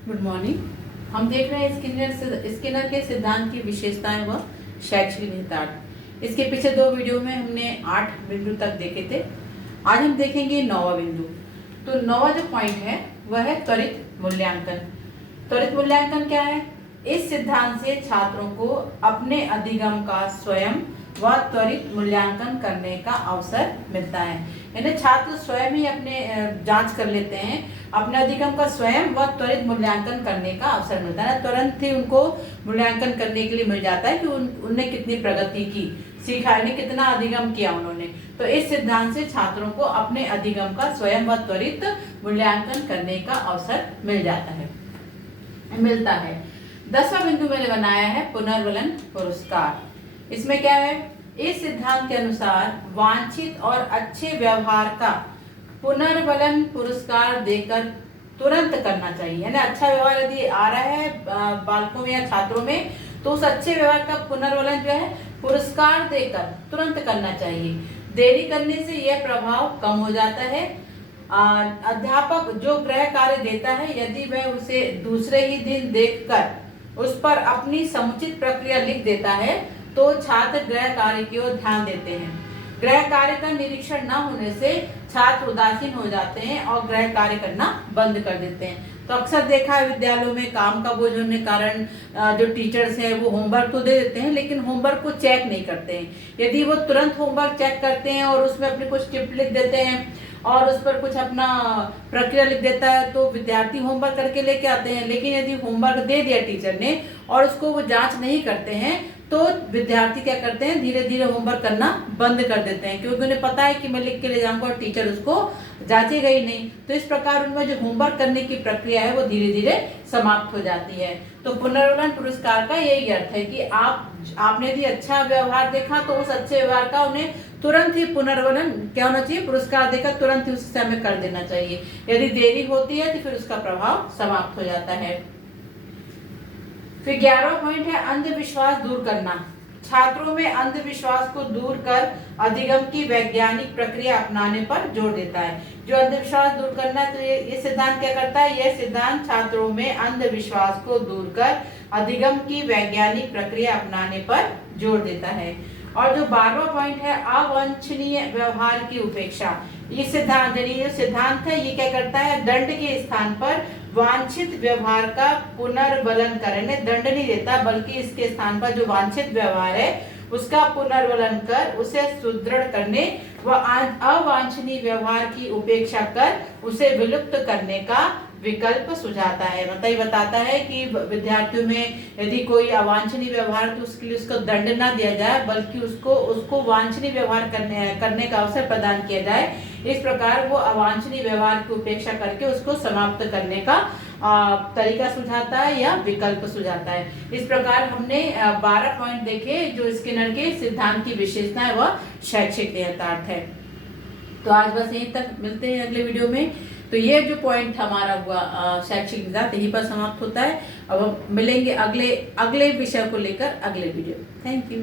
Good morning. हम देख रहे हैं स्किनर के सिद्धांत की विशेषताएं व शैक्षिक निहितार्थ। इसके पीछे 2 वीडियो में हमने 8 बिंदु तक देखे थे। आज हम देखेंगे 9वां बिंदु। तो 9वां जो पॉइंट है वह है त्वरित मूल्यांकन। त्वरित मूल्यांकन क्या है? इस सिद्धांत से छात्रों को अपने अधिगम का स्वयं व त्वरित मूल्यांकन करने का अवसर मिलता है। यानी छात्र स्वयं ही अपने जांच कर लेते हैं, अपने अधिगम का स्वयं व त्वरित मूल्यांकन करने का अवसर मिलता है। तुरंत ही उनको मूल्यांकन करने के लिए मिल जाता है कि उनने कितनी प्रगति की, सीखा है, कितना अधिगम किया उन्होंने। तो इस सिद्धांत से छात्रों को अपने अधिगम का स्वयं व त्वरित मूल्यांकन करने का अवसर मिलता है। 10वां बिंदु मैंने बनाया है पुनर्वलन पुरस्कार। इसमें क्या है? इस सिद्धांत के अनुसार वांछित और अच्छे व्यवहार का पुनर्वलन पुरस्कार देकर तुरंत करना चाहिए। यानी अच्छा व्यवहार यदि आ रहा है बालकों में या छात्रों में, तो उस अच्छे व्यवहार का पुनर्वलन जो है पुरस्कार देकर तुरंत करना चाहिए। देरी करने से यह प्रभाव कम हो जाता है। अध्यापक जो गृह कार्य देता है, यदि वह उसे दूसरे ही दिन देखकर उस पर अपनी समुचित प्रक्रिया लिख देता है तो छात्र गृह कार्य की ओर ध्यान देते हैं। गृह कार्य का निरीक्षण न होने से छात्र उदासीन हो जाते हैं और गृह कार्य करना बंद कर देते हैं। तो अक्सर देखा है विद्यालयों में काम का बोझ होने के कारण जो टीचर्स हैं वो होमवर्क तो दे देते हैं, लेकिन होमवर्क को चेक नहीं करते हैं। यदि वो तुरंत होमवर्क चेक करते हैं और उसमें अपनी कुछ टिप लिख देते हैं और उस पर कुछ अपना प्रक्रिया लिख देता है, तो विद्यार्थी होमवर्क करके लेके आते हैं। लेकिन यदि होमवर्क दे दिया टीचर ने और उसको वो जांच नहीं करते हैं, तो विद्यार्थी क्या करते हैं, धीरे धीरे होमवर्क करना बंद कर देते हैं, क्योंकि उन्हें पता है कि मैं लिख के ले जाऊंगा और टीचर उसको जांचेगा ही नहीं। तो इस प्रकार उनमें जो होमवर्क करने की प्रक्रिया है वो धीरे धीरे समाप्त हो जाती है। तो पुनर्वलन पुरस्कार का यही अर्थ है कि आपने यदि अच्छा व्यवहार देखा तो उस अच्छे व्यवहार का उन्हें तुरंत ही पुनर्वलन क्या होना चाहिए, पुरस्कार देकर तुरंत ही उस समय कर देना चाहिए। यदि देरी होती है तो फिर उसका प्रभाव समाप्त हो जाता है। फिर 11वां पॉइंट है अंधविश्वास दूर करना। छात्रों में अंधविश्वास को दूर कर अधिगम की वैज्ञानिक प्रक्रिया अपनाने पर जोर देता है। जो अंधविश्वास दूर करना, तो ये सिद्धांत क्या करता है? यह सिद्धांत छात्रों में अंधविश्वास को दूर कर अधिगम की वैज्ञानिक प्रक्रिया अपनाने पर जोर देता है। और जो 12वां पॉइंट है अवांछनीय व्यवहार की उपेक्षा। ये सिद्धांत है, ये क्या करता है? दंड के स्थान पर वांछित व्यवहार का पुनर्वलन करने, दंड नहीं देता बल्कि इसके स्थान पर जो वांछित व्यवहार है उसका पुनर्वलन कर उसे सुदृढ़ करने व अवांछनीय व्यवहार की उपेक्षा कर उसे विलुप्त करने का विकल्प सुझाता है। मतलब ये बताता है कि विद्यार्थियों में यदि कोई अवांछनीय व्यवहार, तो उसके लिए उसको दंड ना दिया जाए बल्कि उसको वांछनीय व्यवहार करने का अवसर प्रदान किया जाए। इस प्रकार वो अवांछनीय व्यवहार की उपेक्षा करके उसको समाप्त करने का तरीका सुझाता है या विकल्प सुझाता है। इस प्रकार हमने 12 पॉइंट देखे जो स्किनर के सिद्धांत की विशेषताएं व शैक्षिक निहितार्थ है। तो आज बस यहीं तक, मिलते हैं अगले वीडियो में। तो ये जो पॉइंट हमारा हुआ शैक्षिक निहितार्थ यहीं पर समाप्त होता है। अब हम मिलेंगे अगले विषय को लेकर अगले वीडियो। Thank you.